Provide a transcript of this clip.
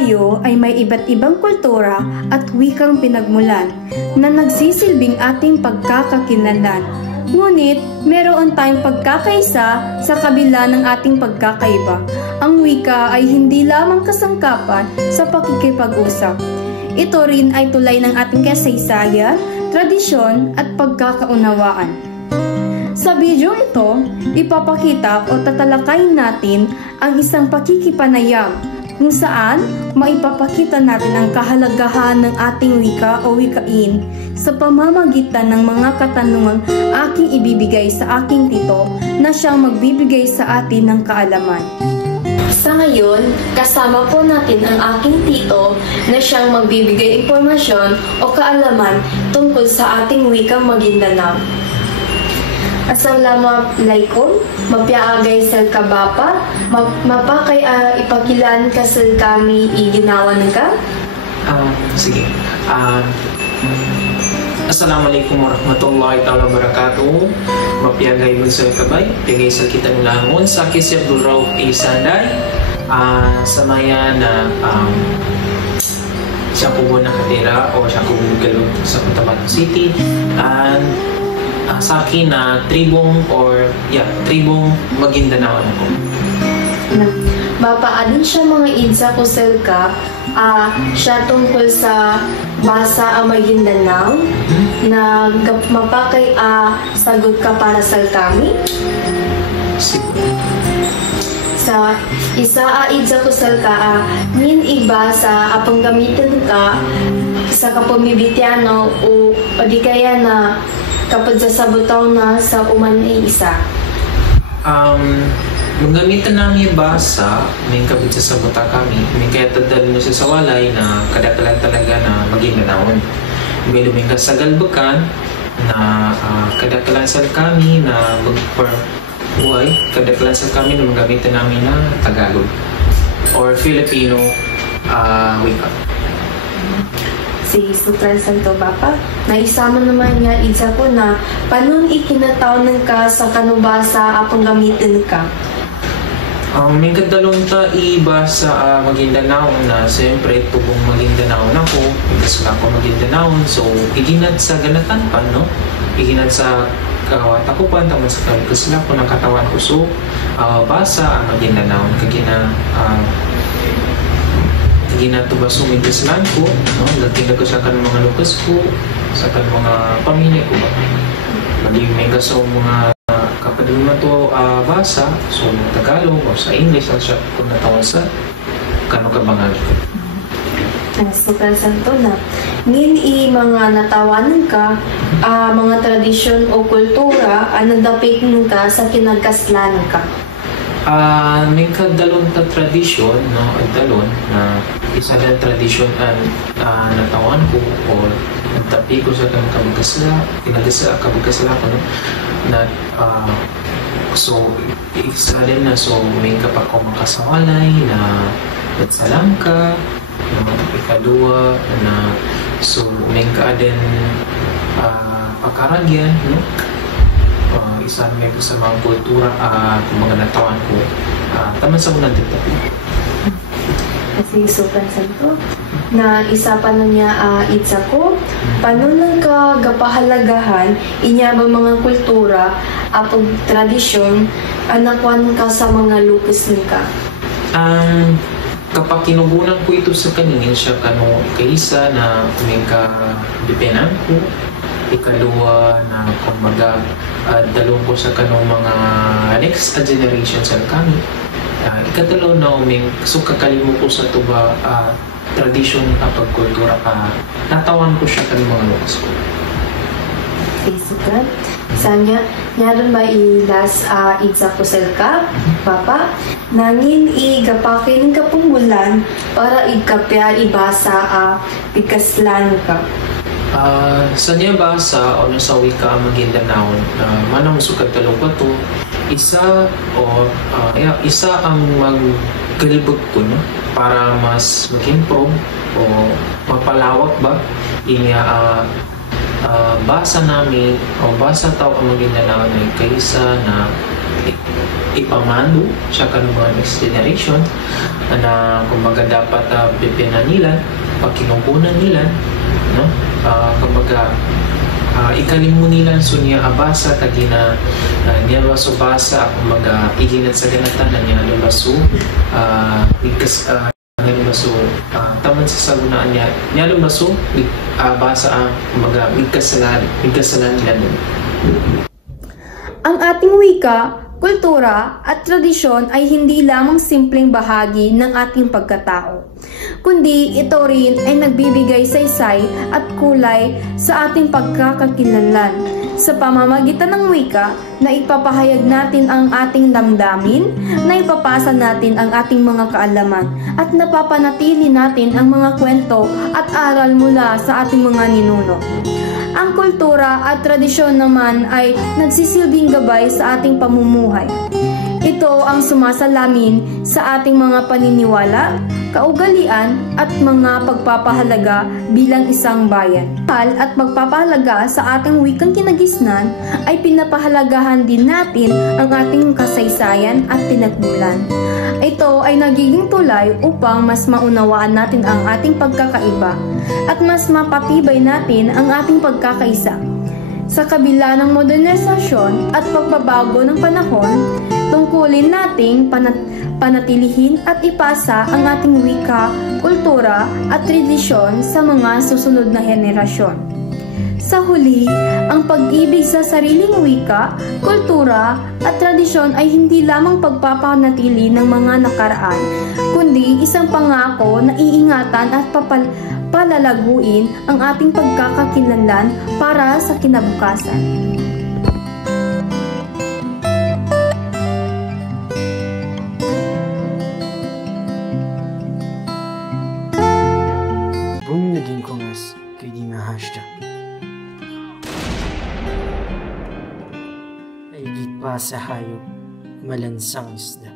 Tayo ay may iba't ibang kultura at wikang pinagmulan na nagsisilbing ating pagkakakilanlan. Ngunit, meron tayong pagkakaisa sa kabila ng ating pagkakaiba. Ang wika ay hindi lamang kasangkapan sa pakikipag-usap. Ito rin ay tulay ng ating kasaysayan, tradisyon at pagkakaunawaan. Sa video ito, ipapakita o tatalakayin natin ang isang pakikipanayam kung saan maipapakita natin ang kahalagahan ng ating wika o wikain sa pamamagitan ng mga katanungang aking ibibigay sa aking tito na siyang magbibigay sa atin ng kaalaman. Sa ngayon, kasama po natin ang aking tito na siyang magbibigay impormasyon o kaalaman tungkol sa ating wikang Maguindanao. Assalamualaikum, mapiagay sal kabapa, mapakay ipakilan ka sal kami iginawan ka? Sige. Assalamualaikum warahmatullahi ta'ala wabarakatuh. Mapiagay mo sal kabay, pigay sal kita nilangon sa Kisi Abdul Rauf Isanday. Sa maya na siya po na katira o siya po galog sa Cotabato City. Sa akin na tribong Maguindanao ako. Mapaalin siya mga idsa ko selka, siya tungkol sa basa ang Maguindanao na mapakay sagot ka para sa kami. Sa isa idsa ko selka, nin iba sa apang gamitin ka sa kapamibitiano o di kaya na kapag sasabutaw na sa uman ay isa. Magamitan namin basa, may kapag sasabuta kami, may kaya tadali na siya sa walay na kadakalan talaga na Maguindanao. May luming kasagalbakan na kadakalan sa kami na kadakalan sa kami na magamitan namin na Tagalog or Filipino wika. Si Sutran Santo Bapa, naisama naman niya idsa ko na panon ikinatawnan ka sa kanubasa apang gamitin ka. May kadalong ta iba sa Maguindanao na siyempre tubong Maguindanao na ko, gusto ako Maguindanao, so iginad sa ganatan pa, no? Iginad sa kawatakupan, tama sa kasla ko ng katawan ko, so basa ang Maguindanao, ginatuba sumigaslan ko, no? Nagtinda ko sa kanong mga lukas ko, sa kanong mga pamilya ko. Magiging sa mga kapatid na to basa, so Tagalog o sa English, at siya kung natawan sa kanong kabangal ko. Sutran Santo na, ngayon mga natawanan ka, mga tradisyon o kultura, nadapik ka sa kinagkaslan ka. May kadalon ta tradisyon, no, adalon na isa na tradisyon ang natawan ko o nagtapi ko sa kabagkasla ko, no, na so isa din na so may kapag ko makasawalay na nagsalam ka na ikadua na so may ka din pakaragyan, no. Isa may sa mga kultura kung mga natawan ko taman sa unang dito. Kasi Sutran Santo na isa pa na niya itsa ko, paano lang ka gapahalagahan inya ba mga kultura apag tradisyon anakwan ka sa mga lupis ni ka? Kapag kinubunan ko ito sa kaninin siya kaisa na may ka-depenan ko, ikaluwa na kumbaga dalawang ko sa kanong mga next generation sa kami. Ikatalo na so kakalimo ko sa tuba tradisyon kapag kultura natawan ko siya kanong mga lukas ko. Sutran, sanya nyaron ba ilas idsa ko selka, Papa, nangin igapakin ka pumulan para igkapya ibasa pigkaslan ka. Sa niya basa o sa wika Maguindanao manang sukad talong to isa ang magkalibot ko, no? Para mas mag-improve o mapalawak ba inya basa namin o basa tao ang Maguindanao na kaysa na ipamando siya ka ng mga next generation na kumbaga dapat bipenan nila, pagkinukunan nila, no? Kumbaga ikalimu nila sunya abasa tagina niya baso basa kumbaga iginat sa ganatan na niya baso niya baso taman sa sagunaan niya baso basa kumbaga migkasalan nila nun. Ang ating wika, kultura at tradisyon ay hindi lamang simpleng bahagi ng ating pagkatao, kundi ito rin ay nagbibigay saysay at kulay sa ating pagkakakilanlan. Sa pamamagitan ng wika, na ipapahayag natin ang ating damdamin, na ipapasa natin ang ating mga kaalaman, at napapanatili natin ang mga kwento at aral mula sa ating mga ninuno. Ang kultura at tradisyon naman ay nagsisilbing gabay sa ating pamumuhay. Ito ang sumasalamin sa ating mga paniniwala, kaugalian at mga pagpapahalaga bilang isang bayan. At magpapahalaga sa ating wikang kinagisnan ay pinapahalagahan din natin ang ating kasaysayan at pinagmulan. Ito ay nagiging tulay upang mas maunawaan natin ang ating pagkakaiba at mas mapatibay natin ang ating pagkakaisa. Sa kabila ng modernisasyon at pagbabago ng panahon, tungkulin nating panatilihin at ipasa ang ating wika, kultura at tradisyon sa mga susunod na henerasyon. Sa huli, ang pag-ibig sa sariling wika, kultura at tradisyon ay hindi lamang pagpapanatili ng mga nakaraan, kundi isang pangako na iingatan at palalaguin ang ating pagkakakilanlan para sa kinabukasan. Buong naging kongas kay di mahasya. Higit pa sa hayop, malansang isda.